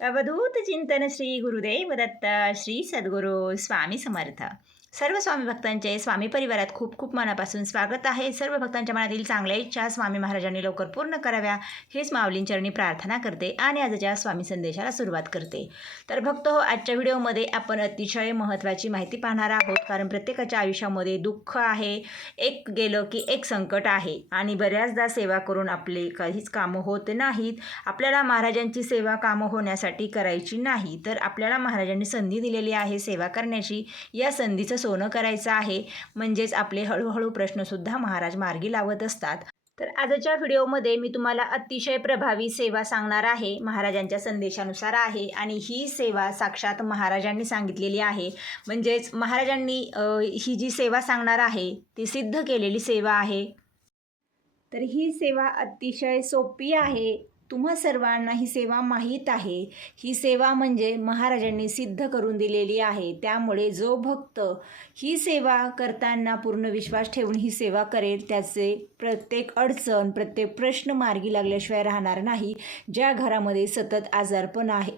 अवधूत चिंतन श्री गुरुदेव दत्त श्री सद्गुरू स्वामी समर्थ सर्व स्वामी भक्तांचे स्वामी परिवारात खूप खूप मनापासून स्वागत आहे. सर्व भक्तांच्या मनातील चांगल्या इच्छा स्वामी महाराजांनी लवकर पूर्ण कराव्या हेच माऊलींचरणी प्रार्थना करते आणि आजच्या स्वामी संदेशाला सुरुवात करते. तर भक्त हो आजच्या व्हिडिओमध्ये आपण अतिशय महत्त्वाची माहिती पाहणार आहोत कारण प्रत्येकाच्या आयुष्यामध्ये दुःख आहे एक गेलं की एक संकट आहे आणि बऱ्याचदा सेवा करून आपले काहीच कामं होत नाहीत. आपल्याला महाराजांची सेवा कामं होण्यासाठी करायची नाही तर आपल्याला महाराजांनी संधी दिलेली आहे सेवा करण्याची. या संधीचं सोनं करायचं आहे म्हणजेच आपले हळूहळू प्रश्नसुद्धा महाराज मार्गी लावत असतात. तर आजच्या व्हिडिओमध्ये मी तुम्हाला अतिशय प्रभावी सेवा सांगणार आहे महाराजांच्या संदेशानुसार आहे. आणि ही सेवा साक्षात महाराजांनी सांगितलेली आहे. म्हणजेच महाराजांनी ही जी सेवा सांगणार आहे ती सिद्ध केलेली सेवा आहे. तर ही सेवा अतिशय सोपी आहे. तुम्हा सर्वांना ही सेवा माहीत आहे. ही सेवा म्हणजे महाराजांनी सिद्ध करून दिलेली आहे. त्यामुळे जो भक्त ही सेवा करताना पूर्ण विश्वास ठेवून ही सेवा करेल त्याचे प्रत्येक अडचण प्रत्येक प्रश्न मार्गी लागल्याशिवाय राहणार नाही. ज्या घरामध्ये सतत आजारपण आहे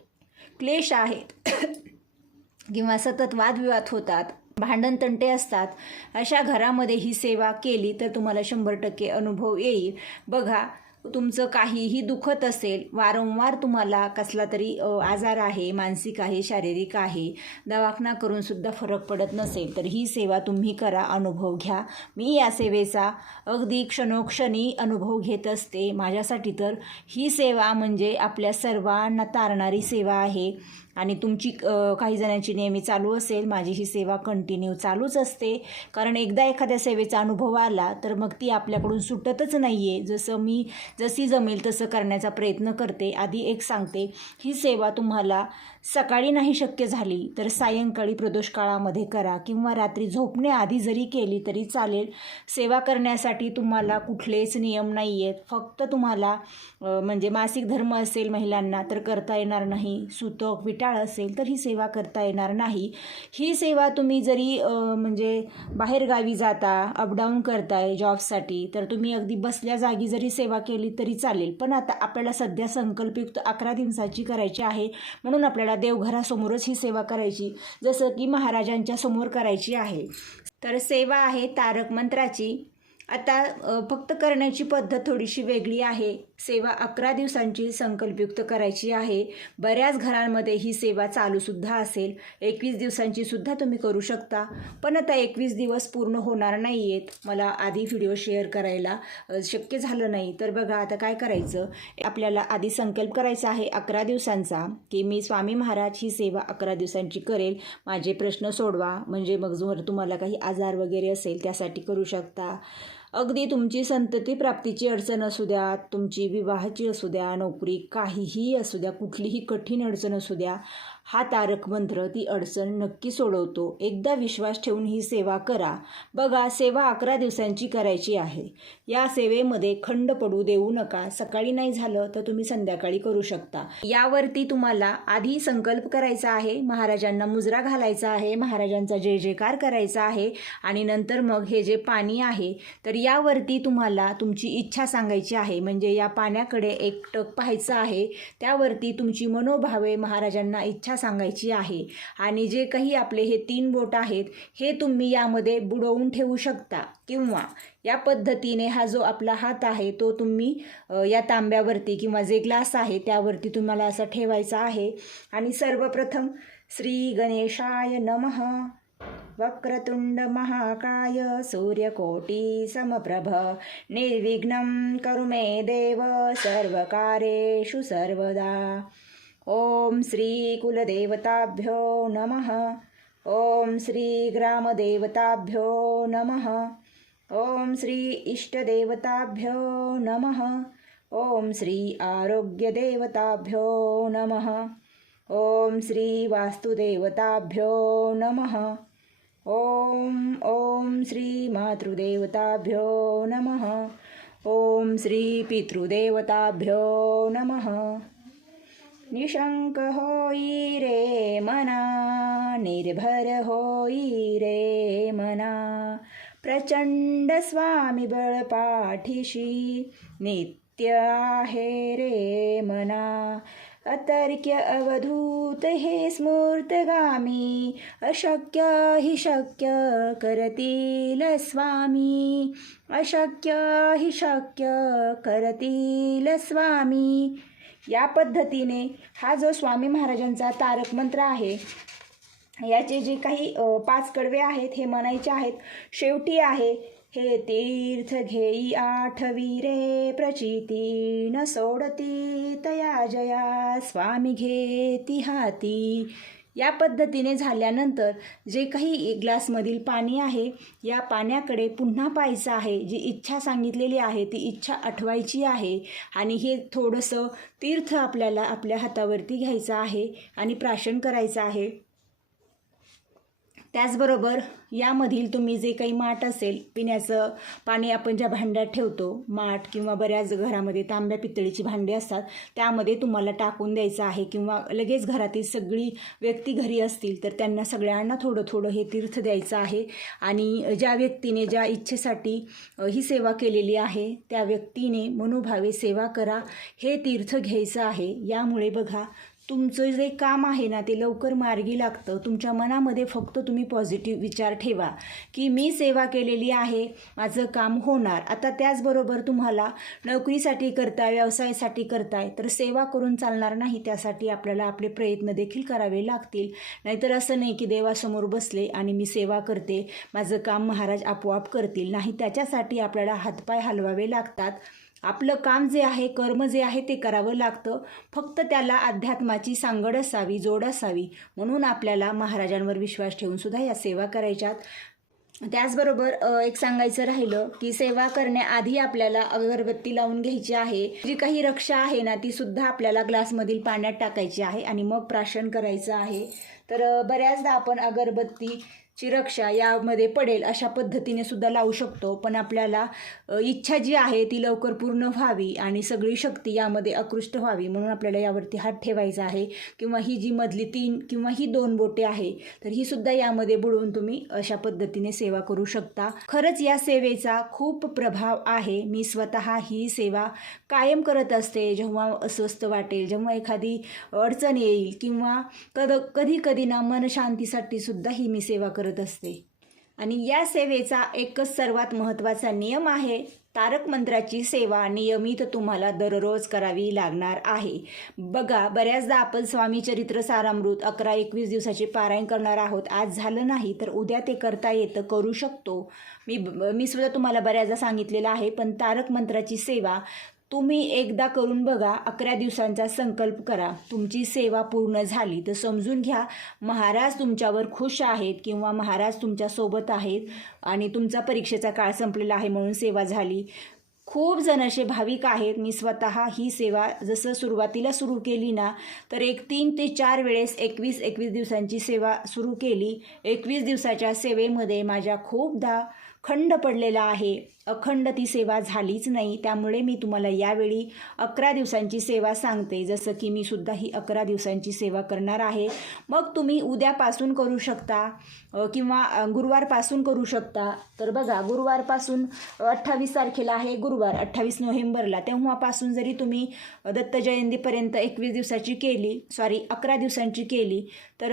क्लेश आहेत किंवा सतत वादविवाद होतात भांडण तंटे असतात अशा घरामध्ये ही सेवा केली तर तुम्हाला शंभर टक्के अनुभव येईल. बघा तुमचं काहीही दुखत असेल वारंवार तुम्हाला कसला तरी आजार आहे मानसिक आहे शारीरिक आहे दवाखाना करून सुद्धा फरक पडत नसेल तर ही सेवा तुम्ही करा अनुभव घ्या. मी या सेवेचा अगदी क्षणोक्षणी अनुभव घेत असते. माझ्यासाठी तर ही सेवा म्हणजे आपल्या सर्वांना तारणारी सेवा आहे. आणि तुमची काही जणांची नेहमी चालू असेल माझी ही सेवा कंटिन्यू चालूच असते. कारण एकदा एखाद्या सेवेचा अनुभव आला तर मग ती आपल्याकडून सुटतच नाही आहे जसं मी जशी जमेल तसं करण्याचा प्रयत्न करते. आधी एक सांगते ही सेवा तुम्हाला सकाळी नाही शक्य झाली तर सायंकाळी प्रदोष काळामध्ये करा किंवा रात्री झोपण्याआधी जरी केली तरी चालेल. सेवा करण्यासाठी तुम्हाला कुठलेच नियम नाही आहेत फक्त तुम्हाला म्हणजे मासिक धर्म असेल महिलांना तर करता येणार नाही. सुतक विटाळ असेल तर ही सेवा करता येणार नाही. ही सेवा तुम्ही जरी म्हणजे बाहेरगावी जाता अपडाऊन करताय जॉबसाठी तर तुम्ही अगदी बसल्या जागी जरी सेवा केली तरी चालेल. पण आता आपल्याला सध्या संकल्पयुक्त अकरा दिवसाची करायची आहे. म्हणून आपल्याला देवघरासमोरच ही सेवा करायची जसं की महाराजांच्या समोर करायची आहे. तर सेवा आहे तारक मंत्राची. आता फक्त करण्याची पद्धत थोडीशी वेगळी आहे. सेवा अकरा दिवसांची संकल्पयुक्त करायची आहे. बऱ्याच घरांमध्ये ही सेवा चालूसुद्धा असेल. एकवीस दिवसांची सुद्धा तुम्ही करू शकता. पण आता एकवीस दिवस पूर्ण होणार नाही आहेत मला आधी व्हिडिओ शेअर करायला शक्य झालं नाही. तर बघा आता काय करायचं? आपल्याला आधी संकल्प करायचा आहे अकरा दिवसांचा की मी स्वामी महाराज ही सेवा अकरा दिवसांची करेल. माझे प्रश्न सोडवा. म्हणजे मग जर तुम्हाला काही आजार वगैरे असेल त्यासाठी करू शकता. अगदी तुमची संतती प्राप्तीची अडचण असू द्या तुमची विवाहाची असू द्या नोकरी काहीही असू द्या कुठलीही कठीण अडचण असू द्या हा तारक मंत्र ती अडचण नक्की सोडवतो. एकदा विश्वास ठेवून ही सेवा करा. बघा सेवा अकरा दिवसांची करायची आहे. या सेवेमध्ये खंड पडू देऊ नका. सकाळी नाही झालं तर तुम्ही संध्याकाळी करू शकता. यावरती तुम्हाला आधी संकल्प करायचा आहे. महाराजांना मुजरा घालायचा आहे. महाराजांचा जय जयकार करायचा आहे. आणि नंतर मग हे जे पाणी आहे तर यावरती तुम्हाला तुमची इच्छा सांगायची आहे. म्हणजे या पाण्याकडे एक टक पाहायचं आहे. त्यावरती तुमची मनोभावे महाराजांना इच्छा सांगायची आहे. आणि जे काही आपले हे तीन बोट आहेत हे तुम्ही यामध्ये बुडवून ठेवू शकता. किंवा या पद्धतीने हा जो आपला हात आहे तो तुम्ही या तांब्यावरती किंवा जे ग्लास आहे त्यावरती तुम्हाला असा ठेवायचा आहे. आणि सर्वप्रथम श्री गणेशाय नमः. वक्रतुंड महाकाय सूर्यकोटी समप्रभ. निर्विघ्नं करू मे देव सर्वकारेषु सर्वदा. ॐ श्रीकुलदेवताभ्यो नमः। ॐ श्रीग्रामदेवताभ्यो नमः। ॐ श्री इष्टदेवताभ्यो नमः। ॐ श्री आरोग्यदेवताभ्यो नमः। ॐ श्री वास्तुदेवताभ्यो नमः। ॐ ॐ श्री मातृदेवताभ्यो नमः। ॐ श्री पितृदेवताभ्यो नमः। निशंक होई रे मना निर्भर होई रे मना। प्रचंड स्वामी बळ पाठीशी नित्य आहे रे मना। अतर्क्य अवधूत हे स्मूर्तगामी अशक्य हि शक्य करतील स्वामी। अशक्य हि शक्य करतील स्वामी। या पद्धतीने हा जो स्वामी महाराजांचा तारक मंत्र आहे याचे जे काही पाच कडवे आहेत हे म्हणायचे आहेत शेवटी आहे हे तीर्थ घेई आठवी रे प्रचिती न सोडती तया जया स्वामी घेती हाती. या पद्धतीने झाल्यानंतर जे काही ग्लासमधील पाणी आहे या पाण्याकडे पुन्हा पाहायचं आहे. जी इच्छा सांगितलेली आहे ती इच्छा आठवायची आहे आणि हे थोडंसं तीर्थ आपल्याला आपल्या हातावरती घ्यायचं आहे आणि प्राशन करायचं आहे. त्याचबरोबर यामधील तुम्ही जे काही माठ असेल पिण्याचं पाणी आपण ज्या भांड्यात ठेवतो माठ किंवा बऱ्याच घरामध्ये तांब्या पितळीची भांडी असतात त्यामध्ये तुम्हाला टाकून द्यायचं आहे किंवा लगेच घरातील सगळी व्यक्ती घरी असतील तर त्यांना सगळ्यांना थोडं थोडं हे तीर्थ द्यायचं आहे. आणि ज्या व्यक्तीने ज्या इच्छेसाठी ही सेवा केलेली आहे त्या व्यक्तीने मनोभावे सेवा करा हे तीर्थ घ्यायचं आहे. यामुळे बघा तुमचं जे काम आहे ना ते लवकर मार्गी लागतं. तुमच्या मनामध्ये फक्त तुम्ही पॉझिटिव्ह विचार ठेवा. की मी सेवा केलेली आहे माझं काम होणार. आता त्याचबरोबर तुम्हाला नोकरीसाठी करताय व्यवसायासाठी करताय तर सेवा करून चालणार नाही त्यासाठी आपल्याला आपले प्रयत्न देखील करावे लागतील. नाहीतर असं नाही की देवासमोर बसले आणि मी सेवा करते माझं काम महाराज आपोआप करतील. नाही त्याच्यासाठी आपल्याला हातपाय हलवावे लागतात. आपलं काम जे आहे कर्म जे आहे ते करावं लागतं. फक्त त्याला अध्यात्माची सांगड असावी जोड असावी म्हणून आपल्याला महाराजांवर विश्वास ठेवून सुद्धा या सेवा करायच्यात. त्याचबरोबर एक सांगायचं राहिलं की सेवा करण्याआधी आपल्याला अगरबत्ती लावून घ्यायची आहे. जी काही रक्षा आहे ना ती सुद्धा आपल्याला ग्लासमधील पाण्यात टाकायची आहे आणि मग प्राशन करायचं आहे. तर बऱ्याचदा आपण अगरबत्ती ची रक्षा यामध्ये पडेल अशा पद्धतीने सुद्धा लावू शकतो. पण आपल्याला इच्छा जी आहे ती लवकर पूर्ण व्हावी आणि सगळी शक्ती यामध्ये आकृष्ट व्हावी म्हणून आपल्याला यावरती हात ठेवायचा आहे. किंवा ही जी मधली तीन किंवा ही दोन बोटे आहे तर ही सुद्धा यामध्ये बुडवून तुम्ही अशा पद्धतीने सेवा करू शकता. खरंच या सेवेचा खूप प्रभाव आहे. मी स्वतः ही सेवा कायम करत असते. जेव्हा अस्वस्थ वाटेल जेव्हा एखादी अडचण येईल किंवा कद कधी कधी ना मनशांतीसाठी सुद्धा ही मी सेवा कर असते. आणि या सेवेचा एकच सर्वात महत्त्वाचा नियम आहे तारक मंत्राची सेवा नियमित तुम्हाला दररोज करावी लागणार आहे. बघा बऱ्याचदा आपण स्वामी चरित्र सारामृत अकरा एकवीस दिवसाचे पारायण करणार आहोत. आज झालं नाही तर उद्या ते करता येतं करू शकतो. मी मी सुद्धा तुम्हाला बऱ्याचदा सांगितलेलं आहे पण तारक मंत्राची सेवा तुम्ही एकदा करून बघा अकरा दिवसांचा संकल्प करा. तुमची सेवा पूर्ण झाली तर समजून घ्या महाराज तुमच्यावर खुश आहेत किंवा महाराज तुमच्यासोबत आहेत आणि तुमचा परीक्षेचा काळ संपलेला आहे म्हणून सेवा झाली. खूप जण असे भाविक आहेत मी स्वतः ही सेवा जसं सुरुवातीला सुरू केली ना तर एक तीन ते चार वेळेस एकवीस एकवीस दिवसांची सेवा सुरू केली. एकवीस दिवसाच्या सेवेमध्ये माझ्या खूपदा खंड पडलेला आहे. अखंड ती सेवा झालीच नाही. त्यामुळे मी तुम्हाला यावेळी अकरा दिवसांची सेवा सांगते. जसं की मी सुद्धा ही अकरा दिवसांची सेवा करणार आहे. मग तुम्ही उद्यापासून करू शकता किंवा गुरुवारपासून करू शकता. तर बघा गुरुवारपासून अठ्ठावीस तारखेला आहे गुरुवार अठ्ठावीस नोव्हेंबरला. तेव्हापासून जरी तुम्ही दत्त जयंतीपर्यंत एकवीस दिवसाची केली सॉरी अकरा दिवसांची केली तर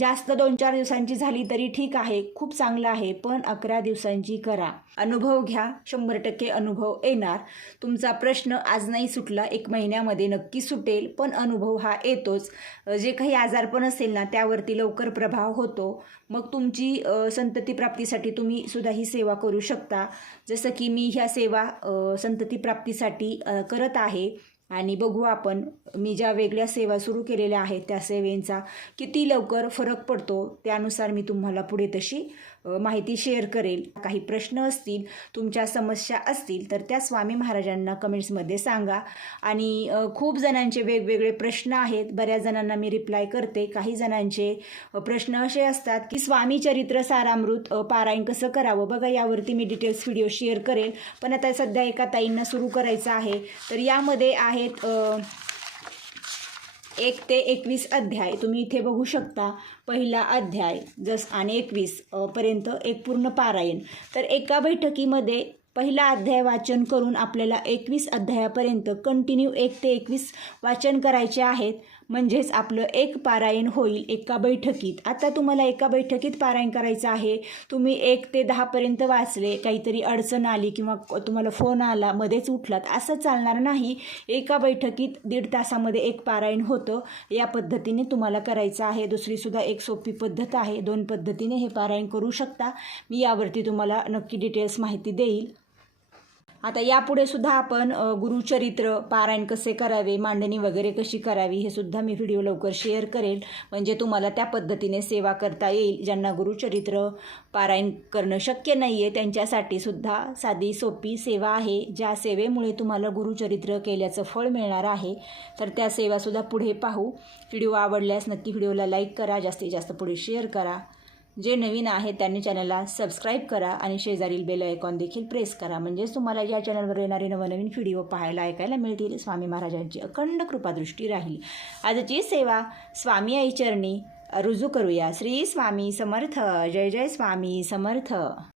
जास्त दोन चार दिवसांची झाली तरी ठीक आहे. खूप चांगलं आहे. पण अकरा दिवसांची करा. अनुभव घ्या. शंभर टक्के अनुभव येणार. तुमचा प्रश्न आज नाही सुटला एक महिन्यामध्ये नक्की सुटेल पण अनुभव हा येतोच. जे काही आजारपण असेल ना त्यावरती लवकर प्रभाव होतो. मग तुमची संतती प्राप्तीसाठी तुम्ही सुद्धा ही सेवा करू शकता. जसं की मी ह्या सेवा संतती प्राप्तीसाठी करत आहे. आणि बघू आपण मी ज्या वेगळ्या सेवा सुरू केलेल्या आहेत त्या सेवेंचा किती लवकर फरक पडतो त्यानुसार मी तुम्हाला पुढे तशी माहिती शेअर करेल. काही प्रश्न असतील तुमच्या समस्या असतील तर त्या स्वामी महाराजांना कमेंट्समध्ये सांगा. आणि खूप जणांचे वेगवेगळे प्रश्न आहेत. बऱ्याच जणांना मी रिप्लाय करते. काही जणांचे प्रश्न असे असतात की स्वामी चरित्र सारामृत पारायण कसं करावं? बघा यावरती मी डिटेल्स व्हिडिओ शेअर करेल. पण आता सध्या एका ताईंना सुरू करायचं आहे. तर यामध्ये आहेत एक ते एकवीस अध्याय. तुम्ही इथे बघू शकता पहिला अध्याय जस आणि एकवीस पर्यंत एक पूर्ण पारायण. तर एका बैठकीमध्ये पहिला अध्याय वाचन करून आपल्याला एकवीस अध्यायापर्यंत कंटिन्यू एक ते एकवीस वाचन करायचे आहेत. म्हणजेच आपलं एक पारायण होईल एका बैठकीत. आता तुम्हाला एका बैठकीत पारायण करायचं आहे. तुम्ही एक ते दहापर्यंत वाचले काहीतरी अडचण आली किंवा तुम्हाला फोन आला मध्येच उठलात असं चालणार नाही. एका बैठकीत दीड तासामध्ये एक पारायण होतं. या पद्धतीने तुम्हाला करायचं आहे. दुसरीसुद्धा एक सोपी पद्धत आहे. दोन पद्धतीने हे पारायण करू शकता. मी यावरती तुम्हाला नक्की डिटेल्स माहिती देईल. आता यापुढे सुद्धा आपण गुरुचरित्र पारायण कसे करावे मांडणी वगैरे कशी करावी हे सुद्धा मी व्हिडिओ लवकर शेअर करेल. म्हणजे तुम्हाला त्या पद्धतीने सेवा करता येईल. ज्यांना गुरुचरित्र पारायण करणं शक्य नाही आहे त्यांच्यासाठी सुद्धा साधी सोपी सेवा आहे. ज्या सेवेमुळे तुम्हाला गुरुचरित्र केल्याचं फळ मिळणार आहे तर त्या सेवासुद्धा पुढे पाहू. व्हिडिओ आवडल्यास नक्की व्हिडिओला लाईक करा जास्तीत जास्त पुढे शेअर करा. जे नवीन आहेत त्यांनी चॅनलला सबस्क्राईब करा आणि शेजारील बेल आयकॉन देखील प्रेस करा. म्हणजेच तुम्हाला या चॅनलवर येणारे नवनवीन व्हिडिओ पाहायला ऐकायला मिळतील. स्वामी महाराजांची अखंड कृपादृष्टी राहील. आजची सेवा स्वामी आई चरणी रुजू करूया. श्री स्वामी समर्थ. जय जय स्वामी समर्थ.